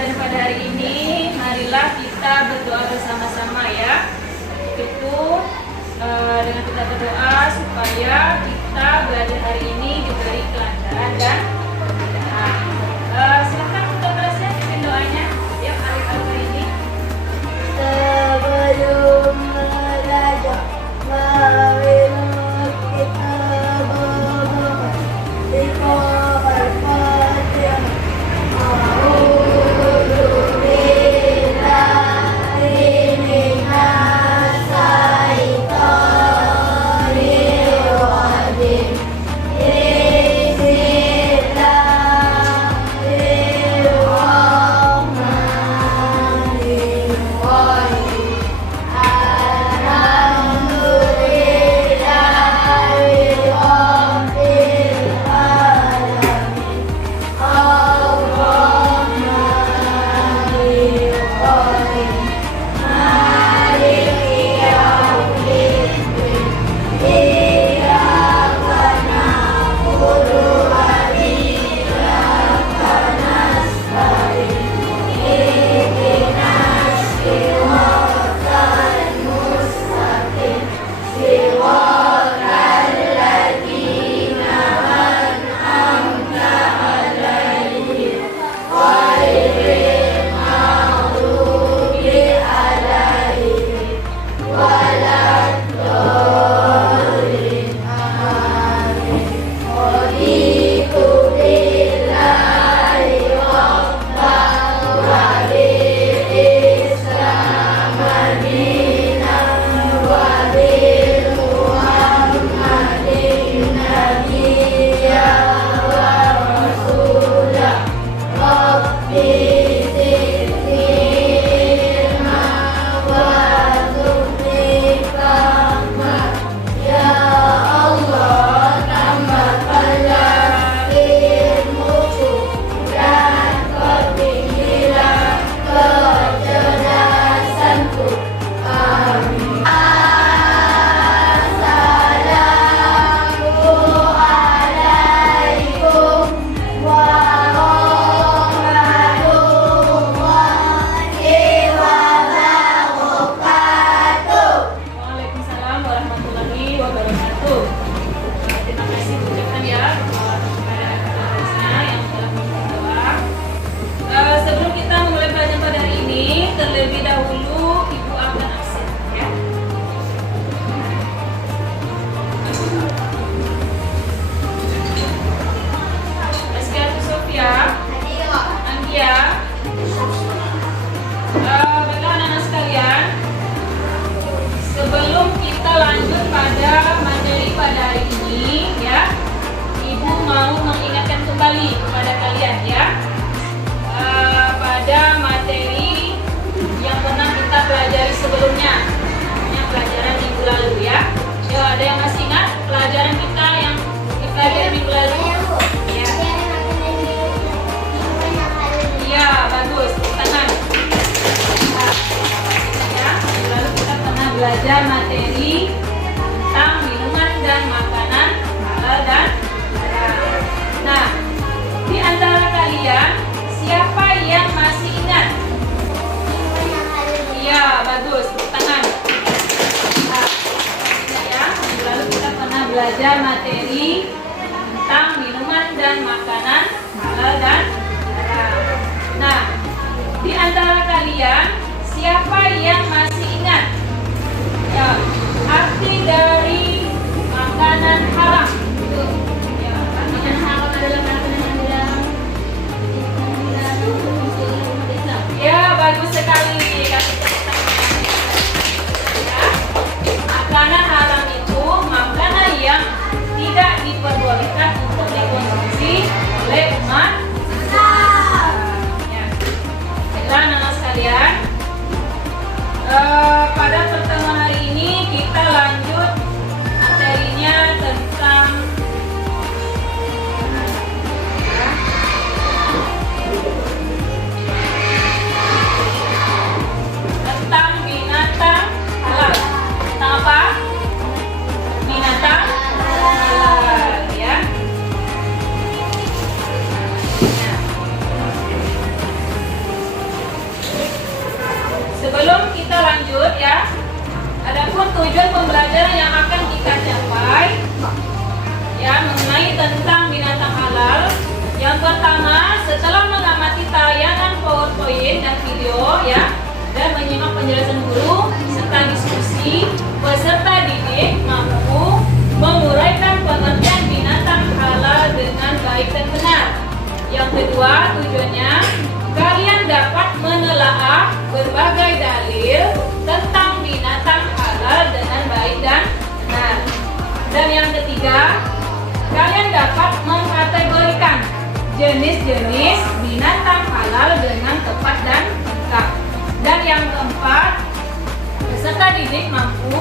pelajaran pada hari ini, marilah kita berdoa bersama-sama ya. Itu dengan kita berdoa supaya kita belajar hari ini diberi kelancaran dan kemudahan. Silakan kita berasnya pimpin doanya. Yuk, hari ini. Sebelum belajar, marilah kita berdoa. Kepada kalian ya, pada materi yang pernah kita pelajari sebelumnya, yang pelajaran minggu lalu ya. Yo, ada yang masih ingat pelajaran kita yang kita pelajari minggu lalu? Ya, iya bagus, tangan. Ya, lalu kita pernah belajar materi tentang minuman dan makanan halal dan haram. Nah, di antara kalian, siapa yang masih ingat? Iya, bagus. Tangan. Nah, ya, lalu kita pernah belajar materi tentang minuman dan makanan halal dan haram. Nah, di antara kalian, siapa yang masih ingat? Ya, arti dari makanan haram. Ya, makanan haram adalah makanan ya, bagus sekali. Kasih tepuk tangan. Ya. Makanan haram itu makanan yang tidak tujuan pembelajaran yang akan kita capai ya mengenai tentang binatang halal. Yang pertama, setelah mengamati tayangan PowerPoint dan video ya dan menyimak penjelasan guru serta diskusi, peserta didik mampu menguraikan pengertian binatang halal dengan baik dan benar. Yang kedua, tujuannya kalian dapat menelaah berbagai dalil tentang binatang halal dengan baik dan benar. Dan yang ketiga, kalian dapat mengkategorikan jenis-jenis binatang halal dengan tepat dan lengkap. Dan yang keempat, peserta didik mampu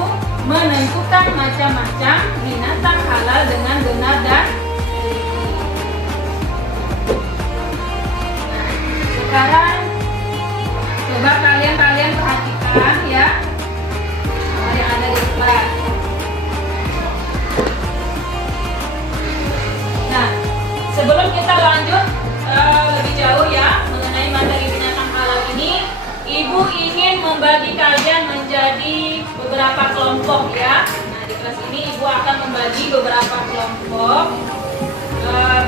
menentukan macam-macam binatang halal dengan benar dan teliti. Nah, sekarang coba kalian perhatikan ya apa yang ada di depan. Nah, sebelum kita lanjut lebih jauh ya mengenai materi binatang halal ini, Ibu ingin membagi kalian menjadi beberapa kelompok ya. Nah, di kelas ini Ibu akan membagi beberapa kelompok,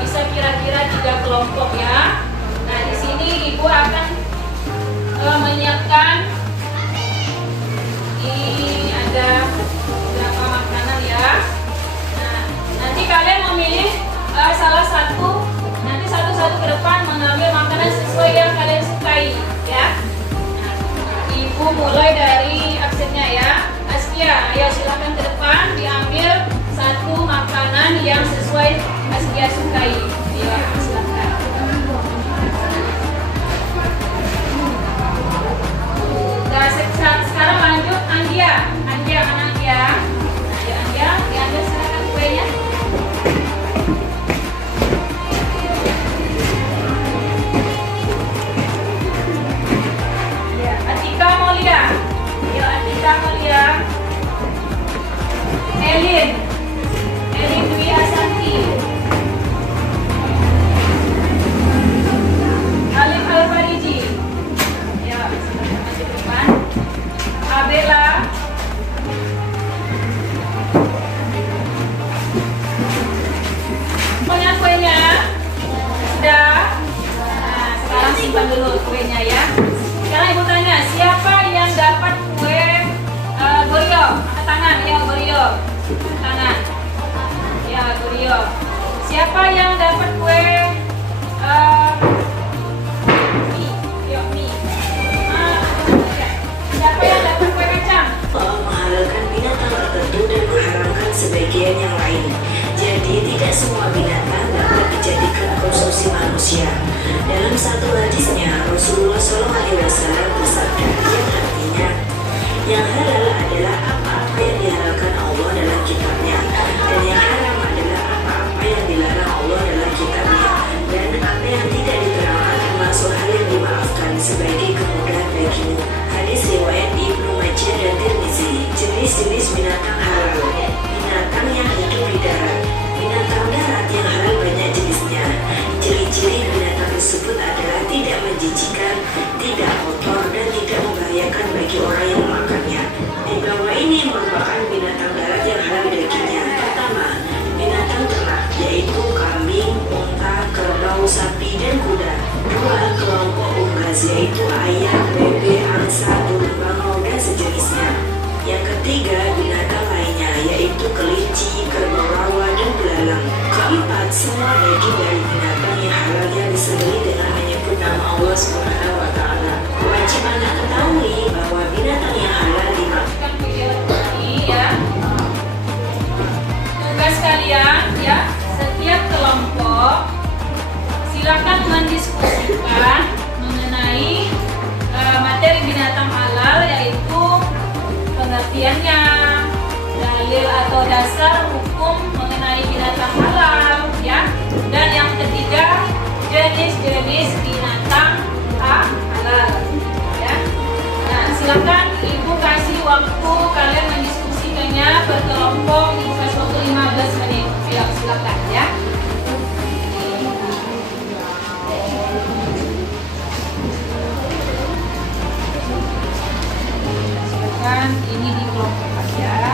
bisa kira-kira 3 kelompok ya. Nah, di sini Ibu akan menyiapkan ini ada beberapa makanan ya. Nah, nanti kalian memilih salah satu, nanti satu-satu ke depan mengambil makanan sesuai yang kalian sukai ya. Ibu mulai dari absennya ya. Askia, ayo silakan ke depan diambil satu makanan yang sesuai Askia sukai. Ya, silakan. Nah, sekarang lanjut Anggia. Anggia, Anggia. Ayo Anggia, diambil silakan kuenya. Atika Molia. Ayo Atika Molia. Elin Dwi Asanti. Alif Al-Fariji. Ayo silakan maju ke depan. Abela. Punya kuenya? Sudah. Nah, sekarang simpan dulu kuenya ya. Sekarang Ibu tanya, siapa yang dapat kue Gorio? Angkat tangan, ya Gorio. Angkat tangan. Ya Gorio. Siapa yang dapat kue mie? Yuk mie. Siapa yang dapat kue kacang? Allah menghalalkan binatang tertentu dan mengharamkan sebagian yang lain. Jadi tidak semua binatang dapat dijadikan konsumsi manusia. Dalam satu hadisnya, Rasulullah SAW bersabda yang artinya, yang halal adalah apa-apa yang dihalalkan Allah dalam kitabnya, dan yang haram adalah apa-apa yang dilarang Allah dalam kitabnya, dan apa yang tidak diterangkan termasuk hal yang dimaafkan sebagai kemudahan bagimu. Hadis riwayat Ibnu Majah dan Tirmizi. Jenis-jenis binatang halal: binatang yang hidup di darat. Binatang darat yang halal banyak jenisnya. Ciri-ciri binatang tersebut adalah tidak menjijikan, tidak kotor, dan tidak membahayakan bagi orang yang memakannya. Di bawah ini merupakan binatang darat yang halal dagingnya. Pertama, binatang ternak, yaitu kambing, unta, kerbau, sapi, dan kuda. Dua, kelompok unggas, yaitu ayam, bebek, angsa, burung bangau, dan sejenisnya. Yang ketiga, binatang lainnya, yaitu kelinci, kerbau rawa, dan belalang. Keempat, semua daging dari binatang yang halal yang disembelih dengan menyebut nama Allah Subhanahu wa Ta'ala. Wajib anak ketahui bahwa binatang yang halal dimakan. Ya. Tugas kalian ya, setiap kelompok silakan mendiskusikan mengenai materi binatang halal, yaitu pengertiannya, dalil atau dasar hukum mengenai binatang halal ya. Dan yang ketiga, jenis-jenis binatang halal ya. Nah, silakan Ibu kasih waktu kalian mendiskusikannya per kelompok. Ibu kasih waktu 15 menit. Ayo silakan ya. Silakan, ini di kelompok ya.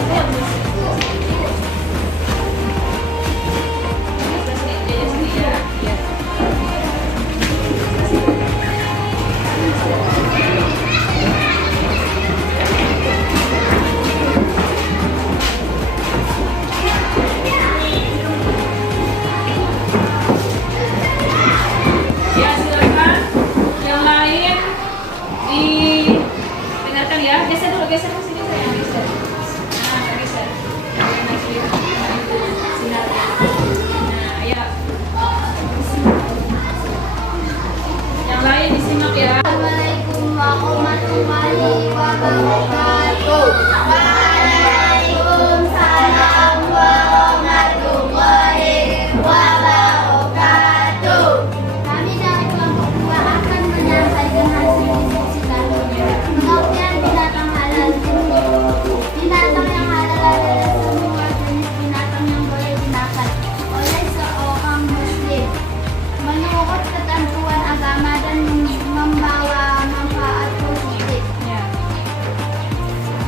Ya, silakan. Yang lain didengarkan ya. Geser dulu, geser ke sini saya geser. Nah, geser. Sinarnya. Nah, ayo. Yang lain disimak ya. Assalamualaikum warahmatullahi wabarakatuh. Waalaikumsalam warahmatullahi wabarakatuh. Kami dari kelompok 2 akan menyampaikan hasil diskusi kami. Pengertian binatang halal. Binatang yang halal adalah semua jenis binatang yang boleh dimakan oleh seorang muslim menurut ketentuan agama dan membawa manfaat positif Ya.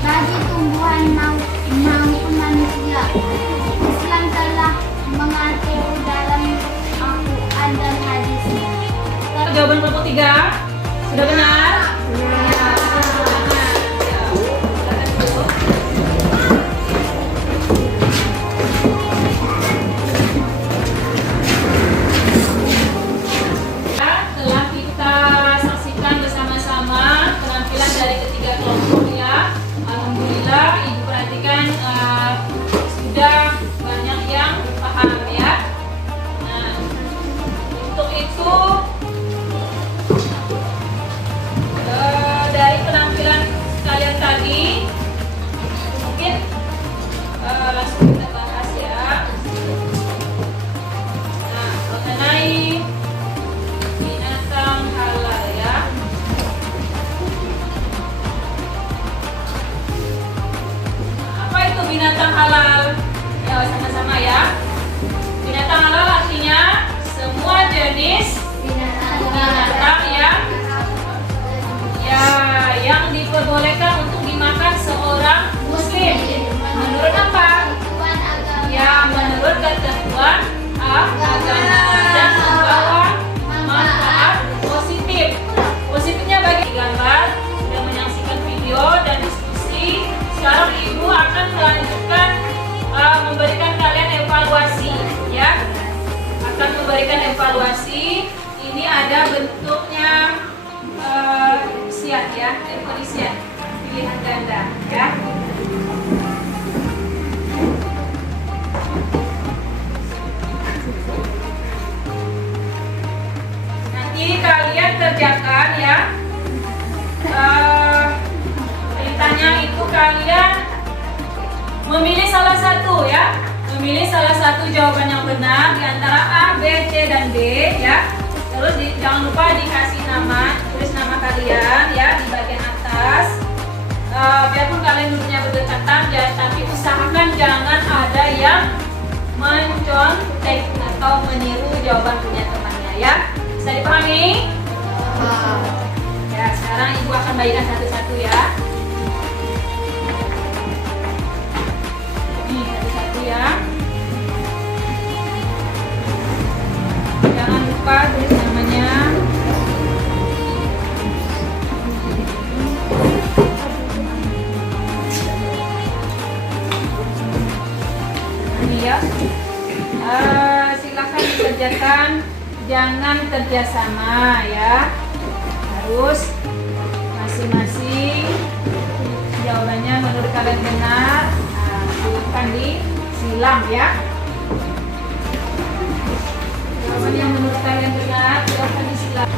bagi tumbuhan maupun manusia. Islam telah mengatur dalam Al-Quran dan hadisnya. Jawaban kelompok 3 sudah benar? Ya, sudah benar. Ya, silakan dulu. Telah kita saksikan bersama-sama penampilan dari ketiga kelompok ya. Alhamdulillah, Ibu perhatikan sudah banyak yang paham ya. Nah, untuk itu dari penampilan kalian tadi mungkin langsung kita bahas ya. Nah, mengenai binatang halal ya. Apa itu binatang halal? Ya, sama-sama ya. Binatang halal artinya semua jenis binatang yang diperbolehkan untuk dimakan seorang muslim. Menurut apa? Ya, menurut ketentuan agama dan membawa manfaat positif. Positifnya bagi gambar dan menyaksikan video dan diskusi. Sekarang Ibu akan melanjutkan memberikan kalian evaluasi ya. Akan memberikan evaluasi. Ini ada bentuknya isian ya, isian pilihan ganda ya. Nanti kalian kerjakan ya. Perintahnya itu kalian memilih salah satu ya. Memilih salah satu jawaban yang benar di antara A, B, C, dan D ya. Terus jangan lupa dikasih nama, tulis nama kalian ya di bagian atas. Biarpun kalian duduknya berdekatan, tapi usahakan jangan ada yang mencontek atau meniru jawaban punya temannya ya. Bisa dipahami? Ya, sekarang Ibu akan bagikan satu-satu ya. Nih, satu-satu ya. Jangan lupa tulis namanya. Ini ya. Silakan dikerjakan, jangan kerjasama ya. Harus masing-masing jawabannya menurut kalian benar. Silakan disilang ya. Jawaban yang menurut kalian benar, silakan disilang.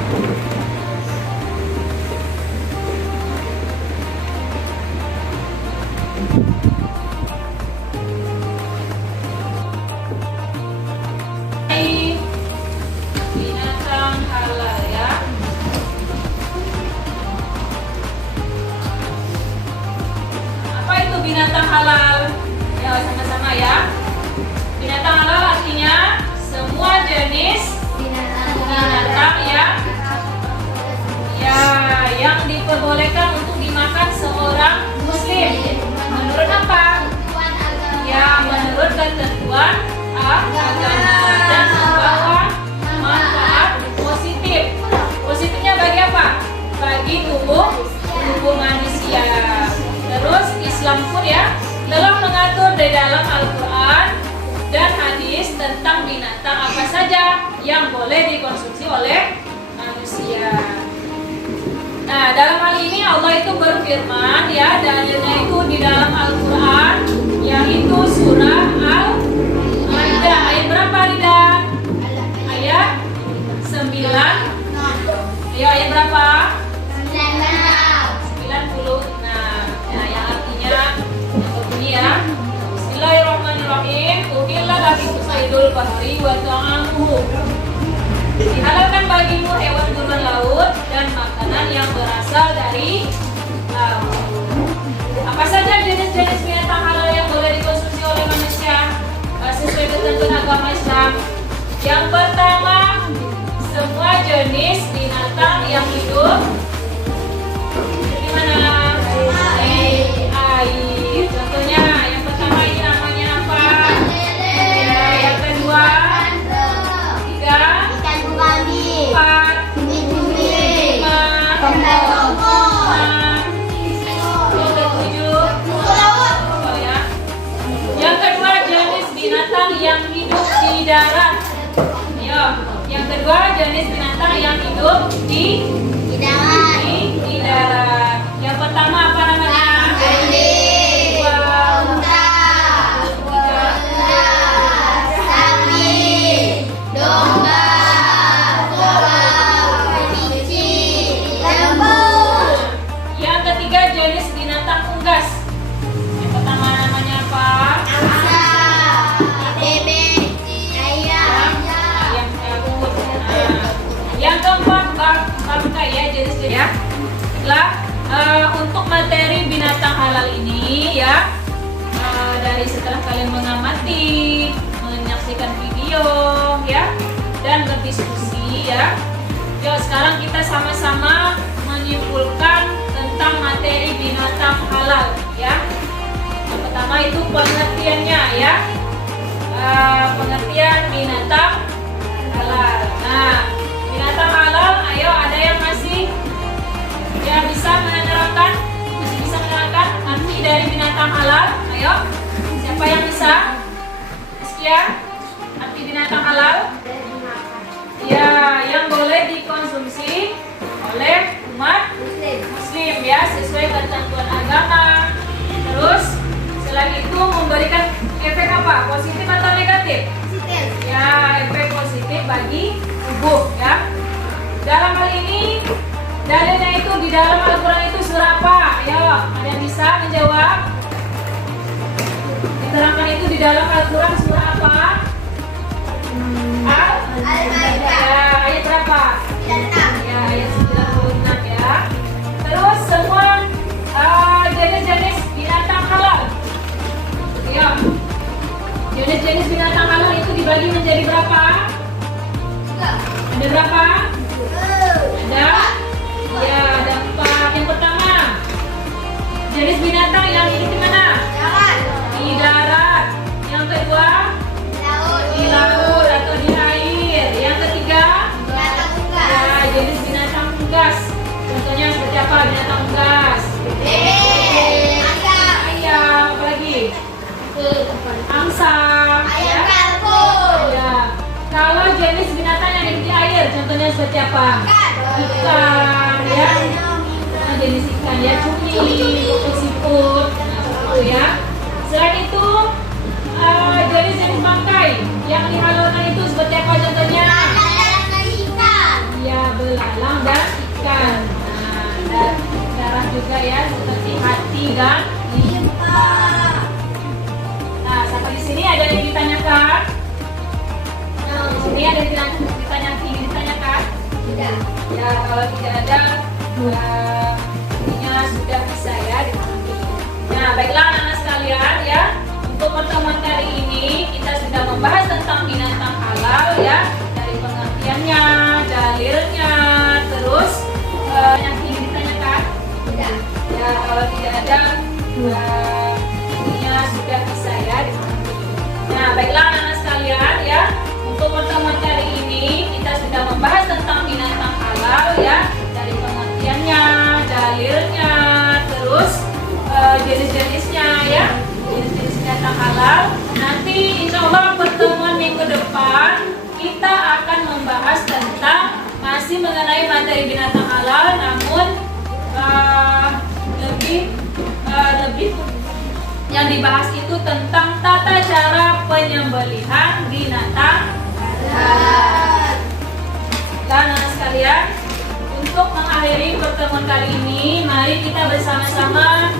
Binatang halal ya. Apa itu binatang halal? Ya, sama-sama ya. Binatang halal artinya semua jenis binatang yang diperbolehkan untuk dimakan seorang muslim. Menurut apa? Islam pun ya telah mengatur di dalam Al-Quran dan hadis tentang binatang apa saja yang boleh dikonsumsi oleh manusia. Nah, dalam hal ini Allah itu berfirman ya, dalilnya itu di dalam Al-Quran, yaitu surah Al-Maidah. Ayat berapa, Rida? Ayat 9. Ya, ayat berapa? 96. Nah, yang artinya yang berbunyi ya. Bismillahirrahmanirrahim. Uhilla lakum saydul bahri wa ta'amuhu. Dihalalkan bagimu hewan buruan laut dan makanan yang berasal dari laut. Apa saja jenis-jenis binatang halal yang boleh dikonsumsi oleh manusia sesuai ketentuan agama Islam? Yang pertama, semua jenis binatang yang hidup di mana? Air. Contohnya yang pertama ini namanya apa? Ya, yang kedua, tiga, empat, lima, yang ketujuh, oh ya. Yang kedua jenis binatang yang hidup di darat. Yo, yang kedua jenis binatang yang hidup di darat. Yang pertama apa namanya? Yang ketiga jenis binatang unggas. Yang pertama namanya apa? Ayam kabut. Yang keempat bangkai ya, jenis ya. Setelah untuk materi binatang halal ini ya, dari setelah kalian mengamati, menyaksikan video ya, dan berdiskusi ya. Yuk sekarang kita sama-sama menyimpulkan tentang materi binatang halal ya. Yang pertama itu pengertiannya ya, pengertian binatang halal. Nah, binatang halal, ayo ada yang masih yang bisa menerangkan, bisa menerangkan arti dari binatang halal? Ayo, siapa yang bisa? Sekian, arti binatang halal? Ya, yang boleh dikonsumsi oleh umat Muslim ya, sesuai ketentuan agama. Terus selain itu memberikan efek apa? Positif atau negatif? Ya, efek positif bagi tubuh ya. Dalam hal ini dalilnya itu di dalam Al-Quran itu surah apa? Ayo, ada yang bisa menjawab? Diterangkan itu di dalam Al-Quran surah apa? Al-Maidah. Ya, ayat berapa? Ya, ayat 96 ya. Terus semua jenis-jenis binatang halal. Ya. Jenis-jenis binatang halal itu dibagi menjadi berapa? Ada berapa? Ada? Ya, ada 4. Yang pertama, jenis binatang yang hidup di mana? Di darat. Yang kedua, di laut atau di air. Yang ketiga, ya, jenis binatang unggas. Contohnya seperti apa binatang unggas? Ayam, apa lagi? Angsa. Ya. Kalau jenis binatang yang hidup di air, contohnya seperti apa? Ikan, ya. Nah, jenis ikan ya, cumi, siput, nah, ya. Selain itu, jenis-jenis bangkai yang dihalalkan itu seperti apa contohnya? Ya, belalang dan ikan. Nah, dan darah juga ya, seperti hati dan limpa. Nah, sampai di sini ada yang ditanyakan? Di sini ada yang ditanyakan? Tidak. Ya, kalau tidak ada, ini sudah bisa ya dipahami. Nah, baiklah anak-anak sekalian ya, untuk pertemuan kali ini kita sudah membahas tentang binatang halal ya, dari pengertiannya, dalilnya, terus yang ingin ditanyakan? Tidak. Ya, kalau tidak ada, ini sudah bisa ya dipahami. Nah, baiklah anak-anak sekalian ya, untuk pertemuan kali ini kita sudah membahas tentang binatang halal ya, dari pengertiannya, dalilnya, terus jenis-jenisnya masih mengenai materi binatang halal, namun lebih yang dibahas itu tentang tata cara penyembelihan binatang halal. Dan anak sekalian, untuk mengakhiri pertemuan kali ini, mari kita bersama-sama